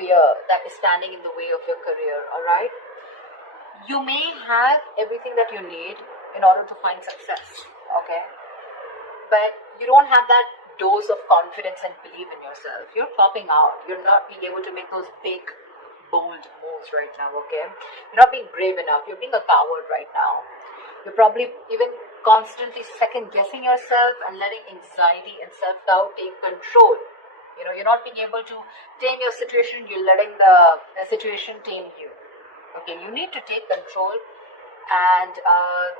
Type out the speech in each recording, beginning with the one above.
fear that is standing in the way of your career, alright? You may have everything that you need in order to find success, okay? But you don't have that dose of confidence and belief in yourself. You're popping out. You're not being able to make those big, bold moves right now, okay? You're not being brave enough. You're being a coward right now. You're probably even constantly second guessing yourself and letting anxiety and self-doubt take control. You know, you're not being able to tame your situation. You're letting the situation tame you. Okay, you need to take control, and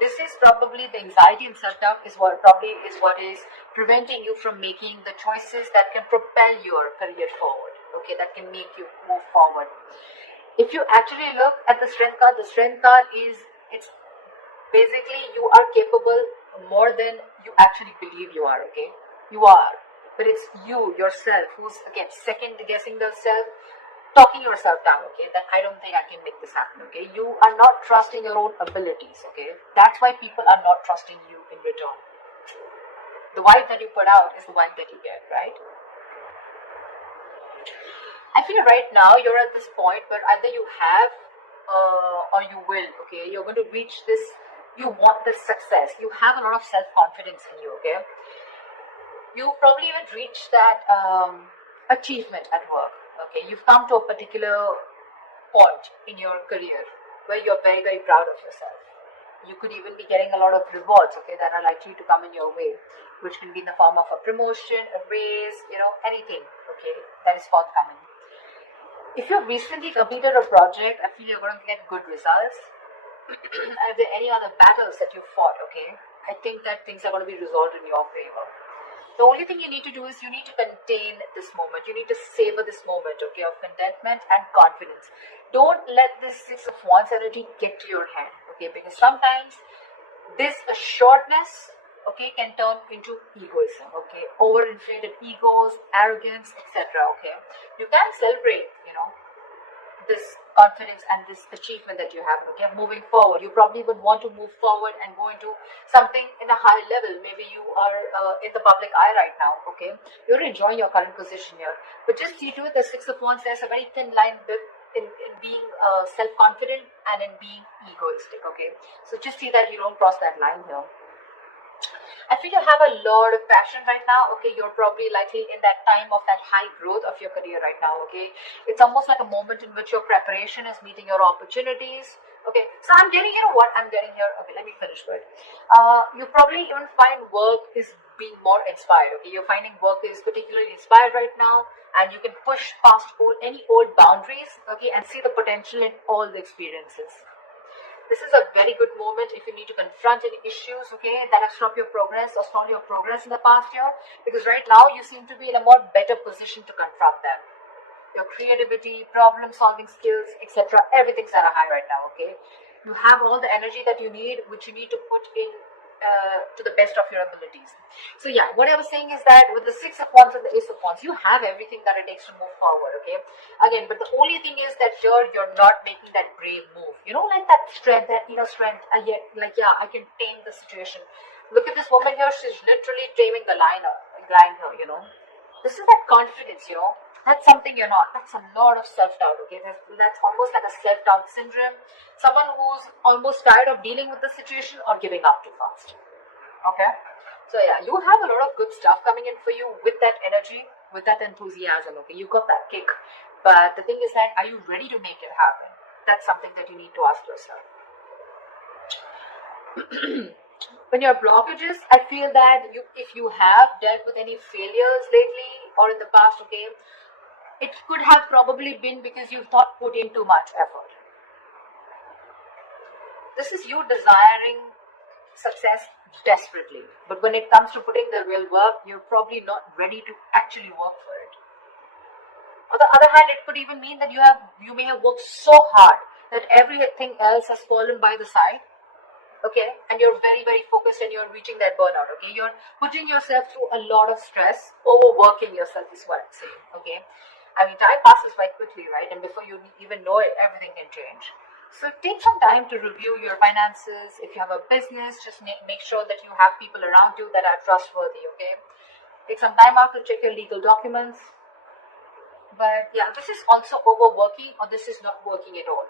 this is probably the anxiety and self-doubt is what is preventing you from making the choices that can propel your career forward. Okay, that can make you move forward. If you actually look at the strength card is, it's basically you are capable more than you actually believe you are. Okay, you are, but it's you yourself who's again second guessing yourself, talking yourself down, okay, that I don't think I can make this happen, okay. You are not trusting your own abilities, okay. That's why people are not trusting you in return. The vibe that you put out is the vibe that you get, right? I feel right now you're at this point where either you have or you will, okay. You're going to reach this, you want this success. You have a lot of self-confidence in you, okay. You probably even reach that achievement at work. Okay, you've come to a particular point in your career where you're very, very proud of yourself. You could even be getting a lot of rewards, okay, that are likely to come in your way, which can be in the form of a promotion, a raise, you know, anything, okay, that is forthcoming. If you've recently completed a project, I feel you're going to get good results. Are there any other battles that you fought, okay, I think that things are going to be resolved in your favor. The only thing you need to do is you need to contain this moment. You need to savor this moment, okay, of contentment and confidence. Don't let this Six of Wands energy get to your head, okay, because sometimes this assuredness, okay, can turn into egoism, okay, overinflated egos, arrogance, etc., okay. You can celebrate, you know, this confidence and this achievement that you have, okay, moving forward. You probably would want to move forward and go into something in a high level. Maybe you are in the public eye right now, okay. You're enjoying your current position here, but just see to it, the Six of Wands, there's a very thin line in being self-confident and in being egoistic, okay. So just see that you don't cross that line here. I feel you have a lot of passion right now, okay. You're probably likely in that time of that high growth of your career right now, okay. It's almost like a moment in which your preparation is meeting your opportunities, okay. So I'm getting, you know what I'm getting here, okay, let me finish with. You probably even find work is being more inspired, okay. You're finding work is particularly inspired right now, and you can push past any old boundaries, okay, and see the potential in all the experiences. This is a very good moment if you need to confront any issues, okay, that have stopped your progress or stalled your progress in the past year, because right now you seem to be in a more better position to confront them. Your creativity, problem solving skills, etc., everything's at a high right now, okay. You have all the energy that you need, which you need to put in to the best of your abilities. So yeah, what I was saying is that with the Six of Wands and the Ace of Wands, you have everything that it takes to move forward, okay. Again, but the only thing is that here you're not making that brave move. You know, like that strength, that inner strength, yet like, yeah, I can tame the situation. Look at this woman here, she's literally taming the lion here, you know. This is that confidence, you know. That's something you're not. That's a lot of self-doubt, okay. That's almost like a self-doubt syndrome. Someone who's almost tired of dealing with the situation or giving up too fast, okay. So yeah, you have a lot of good stuff coming in for you with that energy, with that enthusiasm, okay. You got that kick, but the thing is that, are you ready to make it happen? That's something that you need to ask yourself. When your blockages, I feel that if you have dealt with any failures lately or in the past, okay, it could have probably been because you thought put in too much effort. This is you desiring success desperately, but when it comes to putting the real work, you're probably not ready to actually work for it. On the other hand, it could even mean that you may have worked so hard that everything else has fallen by the side, okay, and you're very, very focused and you're reaching that burnout, okay. You're putting yourself through a lot of stress, overworking yourself is what I'm saying, okay. I mean, time passes quite quickly, right? And before you even know it, everything can change. So take some time to review your finances. If you have a business, just make sure that you have people around you that are trustworthy, okay? Take some time out to check your legal documents. But yeah, this is also overworking, or this is not working at all.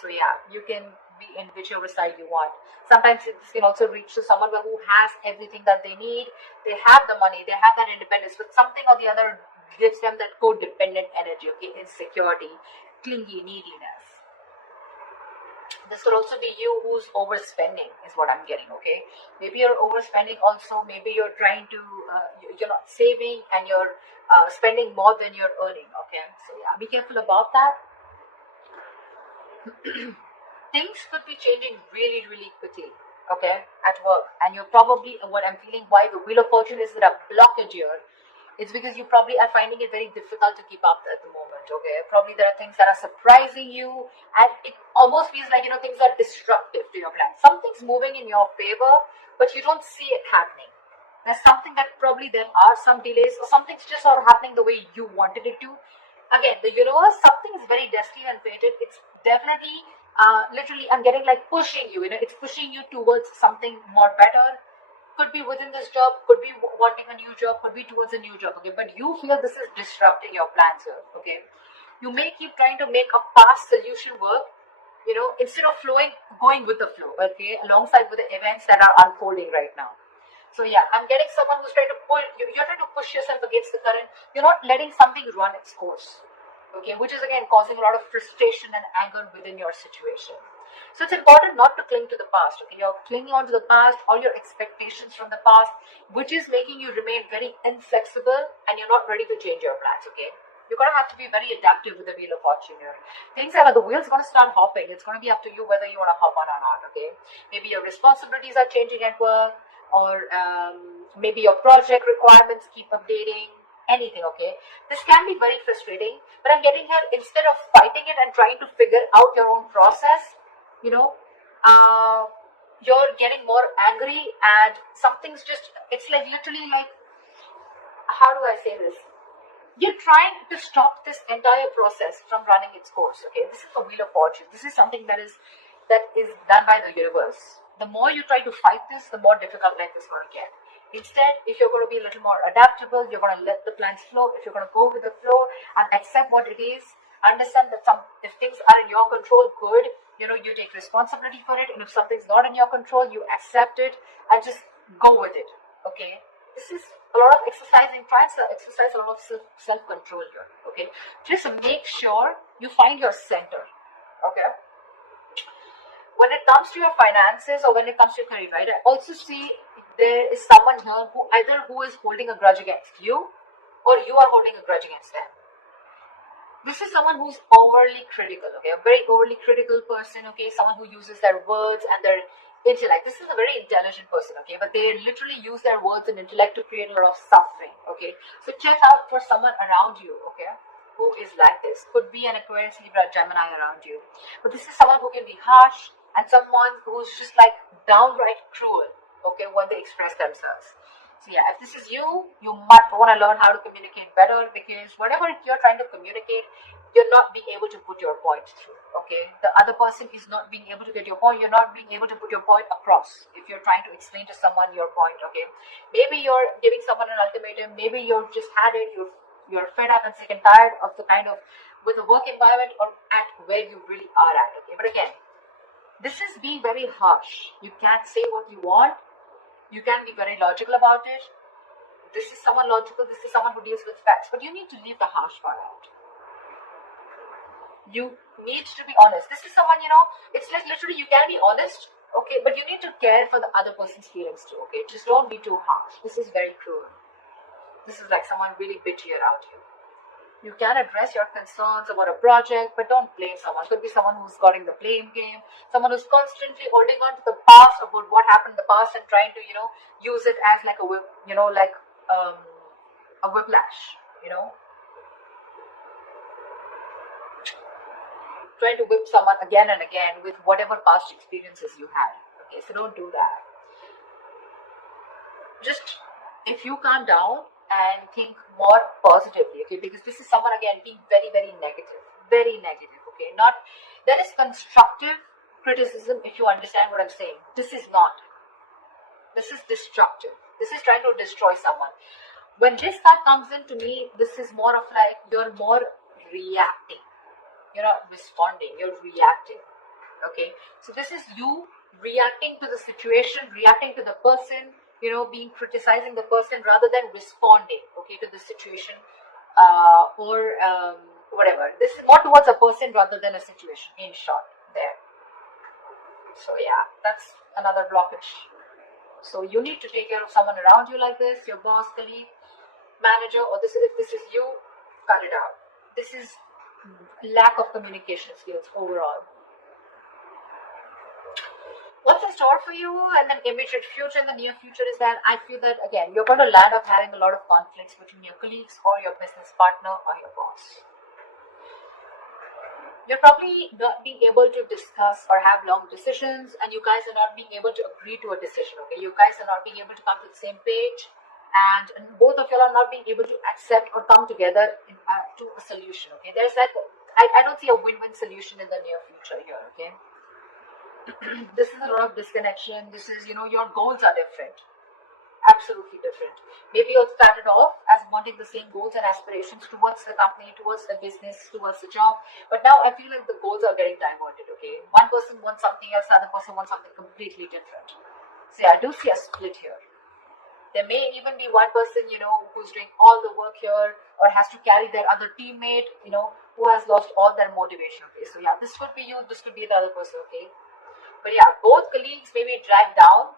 So yeah, you can be in whichever side you want. Sometimes this can also reach to someone who has everything that they need. They have the money, they have that independence, but something or the other gives them that codependent energy, okay, insecurity, clingy, neediness. This could also be you who's overspending, is what I'm getting, okay? Maybe you're overspending also, maybe you're trying to, you're not saving and you're spending more than you're earning, okay? So yeah, be careful about that. Things could be changing really, really quickly, okay, at work. And you're probably, what I'm feeling, why the Wheel of Fortune is a blockage here, it's because you probably are finding it very difficult to keep up at the moment, okay? Probably there are things that are surprising you, and it almost feels like, things are disruptive to your plan. Something's moving in your favor, but you don't see it happening. There's something that probably there are some delays, or something's just not happening the way you wanted it to. Again, the universe, something is very destined and fated. It's definitely, literally, I'm getting like pushing you, it's pushing you towards something more better. Could be within this job, could be wanting a new job, could be towards a new job, okay? But you feel this is disrupting your plans here, okay? You may keep trying to make a past solution work, instead of going with the flow, okay? Alongside with the events that are unfolding right now. So yeah, I'm getting someone who's trying to you're trying to push yourself against the current. You're not letting something run its course, okay? Which is again causing a lot of frustration and anger within your situation. So it's important not to cling to the past, okay? You're clinging on to the past, all your expectations from the past, which is making you remain very inflexible and you're not ready to change your plans, okay? You're going to have to be very adaptive with the Wheel of Fortune here. Things are, the wheel's going to start hopping. It's going to be up to you whether you want to hop on or not, okay? Maybe your responsibilities are changing at work, or maybe your project requirements keep updating, anything, okay? This can be very frustrating, but I'm getting here, instead of fighting it and trying to figure out your own process, you're getting more angry, and something's just, it's like literally like, how do I say this? You're trying to stop this entire process from running its course, okay? This is the Wheel of Fortune. This is something that is done by the universe. The more you try to fight this, the more difficult life is going to get. Instead, if you're going to be a little more adaptable, you're going to let the plans flow. If you're going to go with the flow and accept what it is, understand that if things are in your control, good. You take responsibility for it, and if something's not in your control, you accept it and just go with it, okay? This is a lot of exercising, trying to exercise a lot of self-control here, okay? Just make sure you find your center, okay? When it comes to your finances or when it comes to your career, right, I also see there is someone here who is holding a grudge against you, or you are holding a grudge against them. This is someone who's overly critical, okay? A very overly critical person, okay? Someone who uses their words and their intellect. This is a very intelligent person, okay? But they literally use their words and intellect to create a lot of suffering, okay? So check out for someone around you, okay, who is like this. Could be an Aquarius, Libra, Gemini around you. But this is someone who can be harsh, and someone who's just like downright cruel, okay, when they express themselves. So yeah, if this is you, you might want to learn how to communicate better, because whatever you're trying to communicate, you're not being able to put your point through, okay? The other person is not being able to get your point. You're not being able to put your point across if you're trying to explain to someone your point, okay? Maybe you're giving someone an ultimatum. Maybe you've just had it. You're fed up and sick and tired of the kind of, with the work environment or at where you really are at, okay? But again, this is being very harsh. You can't say what you want. You can be very logical about it. This is someone logical. This is someone who deals with facts. But you need to leave the harsh part out. You need to be honest. This is someone, it's like literally you can be honest, okay, but you need to care for the other person's feelings too, okay? Just don't be too harsh. This is very cruel. This is like someone really bitchy around you. You can address your concerns about a project, but don't blame someone. Could be someone who's got in the blame game, someone who's constantly holding on to the past, about what happened in the past, and trying to, use it as like a whip, like a whiplash, trying to whip someone again and again with whatever past experiences you had. Okay, so don't do that. Just, if you calm down and think more positively, okay, because this is someone again being very, very negative, okay, not, that is constructive criticism, if you understand what I'm saying. This is not, this is destructive, this is trying to destroy someone. When this card comes in, to me, this is more of like, you're more reacting. You're not responding, you're reacting. Okay, so this is you reacting to the situation, reacting to the person, being criticizing the person rather than responding, okay, to the situation, or whatever. This is more towards a person rather than a situation, in short, there. So yeah, that's another blockage. So you need to take care of someone around you like this, your boss, colleague, manager, or if this is you, cut it out. This is lack of communication skills overall. What's in store for you and the immediate future and the near future is that I feel that, again, you're going to land up having a lot of conflicts between your colleagues or your business partner or your boss. You're probably not being able to discuss or have long decisions, and you guys are not being able to agree to a decision, okay? You guys are not being able to come to the same page, and both of you are not being able to accept or come together to a solution, okay? There's like, I don't see a win-win solution in the near future here, okay? This is a lot of disconnection. This is, your goals are different. Absolutely different. Maybe you started off as wanting the same goals and aspirations towards the company, towards the business, towards the job. But now I feel like the goals are getting diverted, okay? One person wants something else, the other person wants something completely different. So yeah, I do see a split here. There may even be one person, who's doing all the work here or has to carry their other teammate, who has lost all their motivation, okay? So yeah, this could be you, this could be the other person, okay? But yeah, both colleagues may be dragged down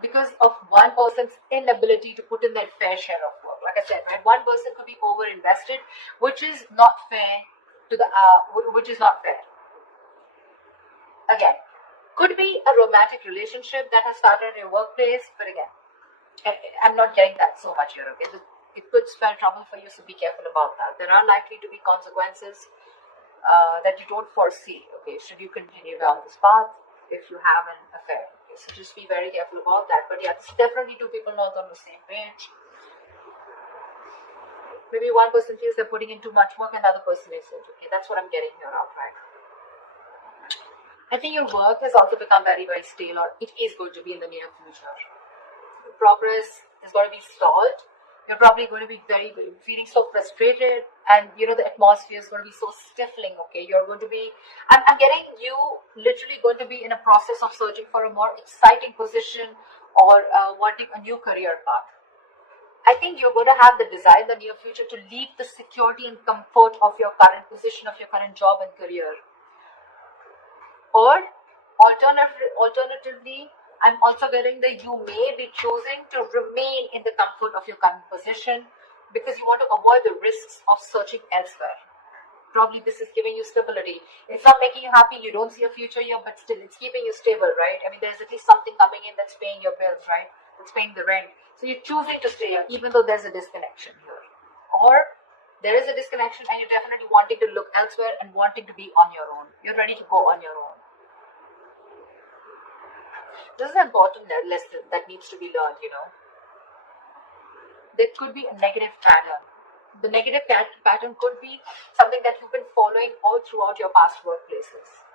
because of one person's inability to put in their fair share of work. Like I said, right? One person could be over-invested, which is not fair which is not fair. Again, could be a romantic relationship that has started in your workplace, but again, I'm not getting that so much here, okay? It could spell trouble for you, so be careful about that. There are likely to be consequences that you don't foresee, okay? Should you continue down this path if you have an affair, okay? So just be very careful about that. But yeah, this is definitely two people not on the same page. Maybe one person feels they're putting in too much work and the other person isn't, okay? That's what I'm getting here outright. I think your work has also become very, very stale, or it is going to be in the near future. Progress is going to be stalled. You're probably going to be feeling so frustrated, and the atmosphere is going to be so stifling, okay? You're going to be, I'm getting you literally going to be in a process of searching for a more exciting position or wanting a new career path. I think you're going to have the desire in the near future to leave the security and comfort of your current position, of your current job and career. Or alternatively, I'm also getting that you may be choosing to remain in the comfort of your current position because you want to avoid the risks of searching elsewhere. Probably this is giving you stability. It's not making you happy, you don't see a future here, but still it's keeping you stable, right? I mean, there's at least something coming in that's paying your bills, right? That's paying the rent. So you're choosing to stay here, even though there's a disconnection here. Or there is a disconnection and you're definitely wanting to look elsewhere and wanting to be on your own. You're ready to go on your own. This is an important lesson that needs to be learned, There could be a negative pattern. The negative pattern could be something that you've been following all throughout your past workplaces.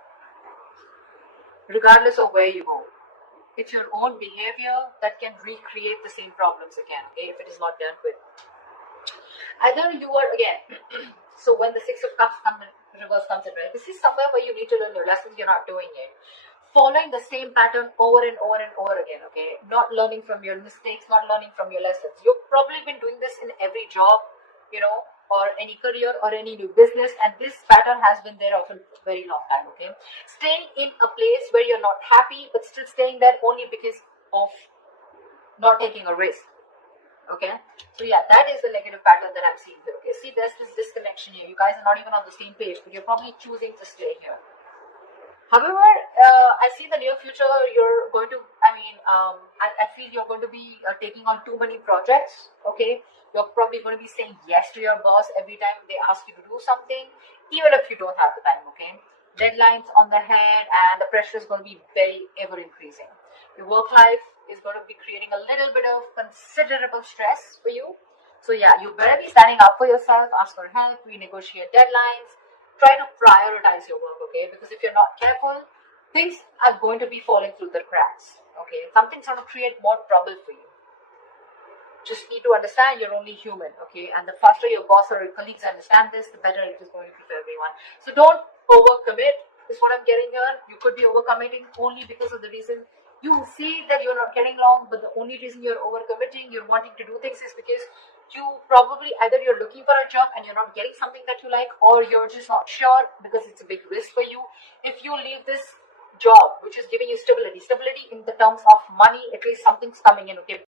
Regardless of where you go. It's your own behavior that can recreate the same problems again, okay, if it is not dealt with. Either you are, again, so when the Six of Cups reverse comes in, right, this is somewhere where you need to learn your lessons, you're not doing it. Following the same pattern over and over and over again, okay? Not learning from your mistakes, not learning from your lessons. You've probably been doing this in every job, or any career or any new business, and this pattern has been there for a very long time, okay? Staying in a place where you're not happy, but still staying there only because of not taking a risk, okay? So yeah, that is the negative pattern that I'm seeing here, okay? See, there's this disconnection here. You guys are not even on the same page, but you're probably choosing to stay here. However, I see the near future, you're going to, I feel you're going to be taking on too many projects, okay? You're probably going to be saying yes to your boss every time they ask you to do something, even if you don't have the time, okay? Deadlines on the head, and the pressure is going to be very ever increasing. Your work life is going to be creating a little bit of considerable stress for you. So yeah, you better be standing up for yourself, ask for help, renegotiate deadlines. Try to prioritize your work, okay? Because if you're not careful, things are going to be falling through the cracks, okay? Something's going to create more trouble for you. just need to understand you're only human, okay? And the faster your boss or your colleagues understand this, the better it is going to be for everyone. So don't overcommit, is what I'm getting here. You could be overcommitting only because of the reason you see that you're not getting along, but the only reason you're overcommitting, you're wanting to do things, is because you probably either you're looking for a job and you're not getting something that you like, or you're just not sure because it's a big risk for you. If you leave this job which is giving you stability in the terms of money, at least something's coming in, okay?